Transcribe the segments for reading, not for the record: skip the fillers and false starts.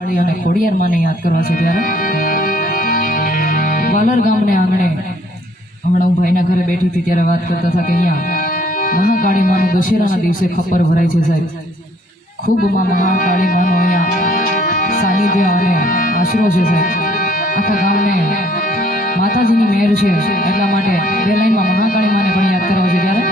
અને ખોડિયાર માને યાદ કરવા છે ત્યારે વાલર ગામને આંગણે હમણાં હું ભાઈના ઘરે બેઠી હતી ત્યારે વાત કરતા હતા કે અહીંયા મહાકાળી માનું દશેરાના દિવસે ખપ્પર ભરાય છે સાહેબ. ખૂબ મહાકાળી માનો અહીંયા સાનિધ્ય અને આશરો છે સાહેબ. આખા ગામને માતાજીની મહેર છે, એટલા માટે બે લાઈનમાં મહાકાળી માને પણ યાદ કરવા છે ત્યારે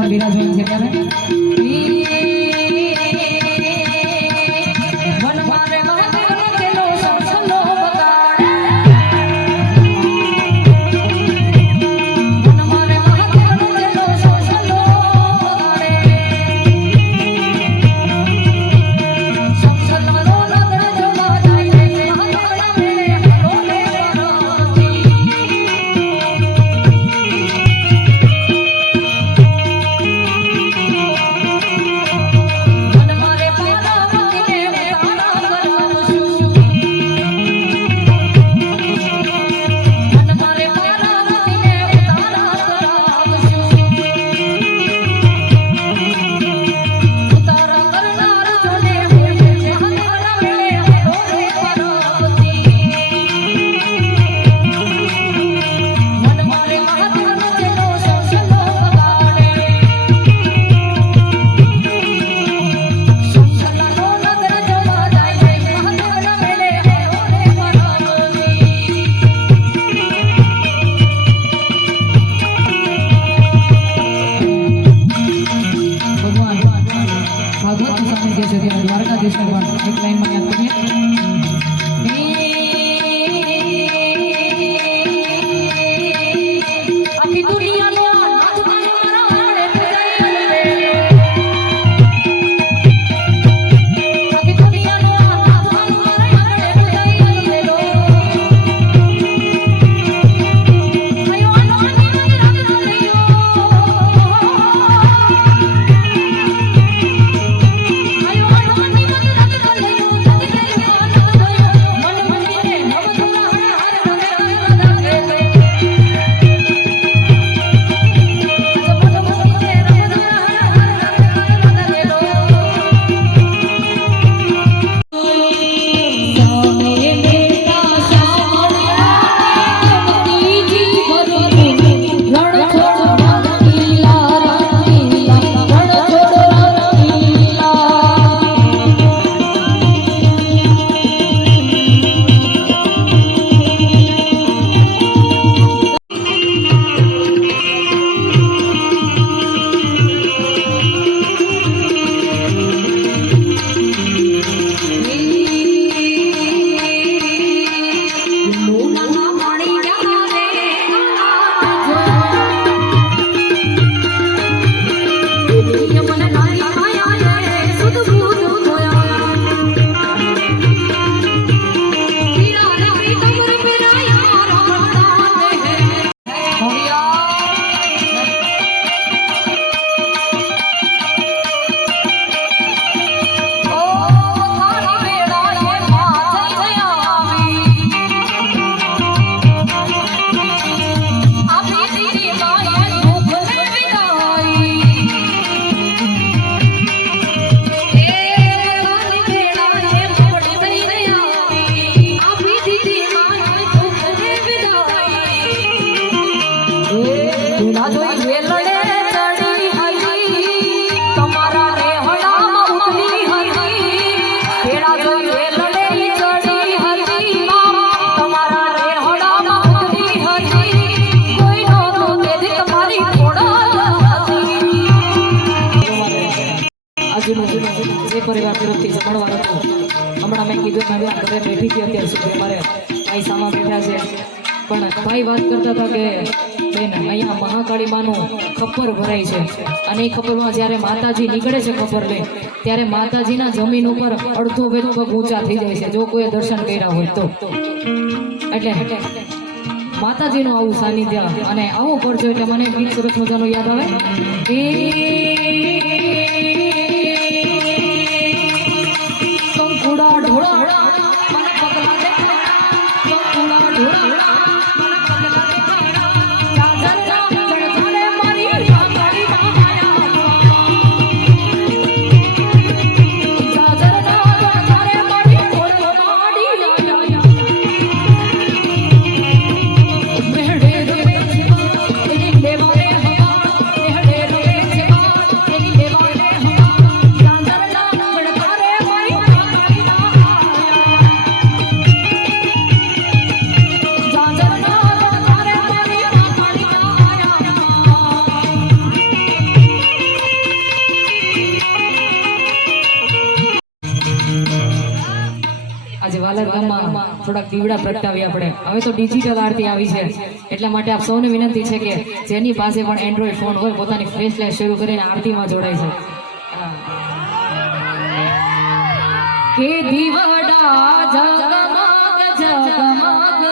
પણ બિરાજમાન છે ત્યારે જે પરિવાર તરફથી જમણવાર હતું હમણાં મેં કીધું મેં ઘરે બેઠી હતી અત્યાર સુધી મારે ભાઈ સામા બેઠા છે પણ ભાઈ વાત કરતા હતા કે બેન અહીંયા મહાકાળી માનું ખપ્પર ભરાય છે અને એ ખપ્પરમાં જ્યારે માતાજી નીકળે છે ખપ્પર લઈ ત્યારે માતાજીના જમીન ઉપર અડધો બે પગ ઊંચા થઈ જાય છે જો કોઈ દર્શન કર્યા હોય તો એટલે માતાજીનું આવું સાનિધ્ય અને આવું પડજો એટલે મને ગીત સરસ મજાનું યાદ આવે થોડાક દીવડા પ્રગટાવી આપણે. હવે તો ડિજિટલ આરતી આવી છે, એટલા માટે આપ સૌને વિનંતી છે કે જેની પાસે પણ એન્ડ્રોઈડ ફોન હોય પોતાની ફ્લેશ લાઇટ શરૂ કરીને આરતીમાં જોડાય છે. કે દીવડા જગમગ જગમગ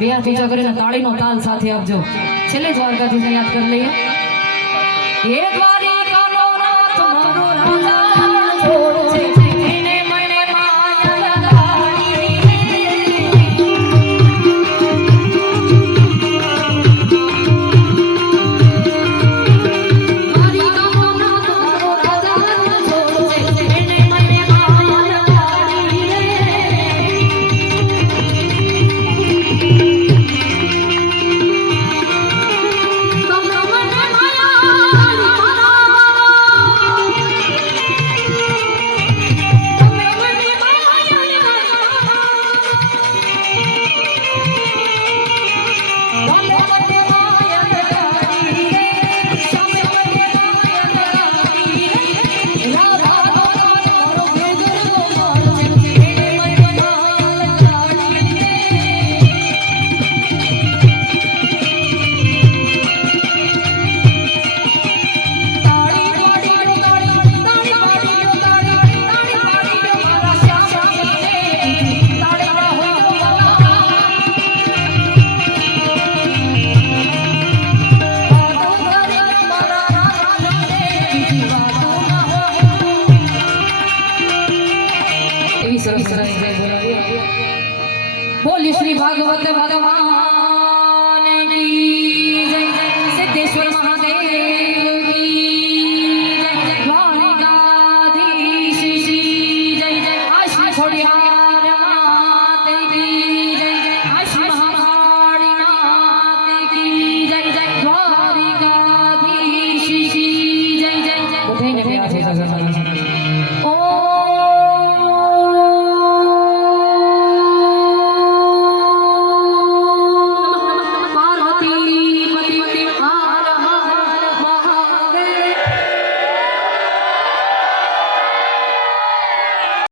બે હાથ ઊંચા કરીને તાળીનો તાલ સાથે આપજો. છેલ્લે દ્વારકાધીશને યાદ કરી લઈએ. હે દ્વારિકાનો નાથ મારો રાજા છોડ છે એને મને માયા લગાડી દ્વારિકાનો નાથ મારો રાજા છોડ છે એને મને માયા લગાડી બોલી શ્રી ભાગવત ભગવાન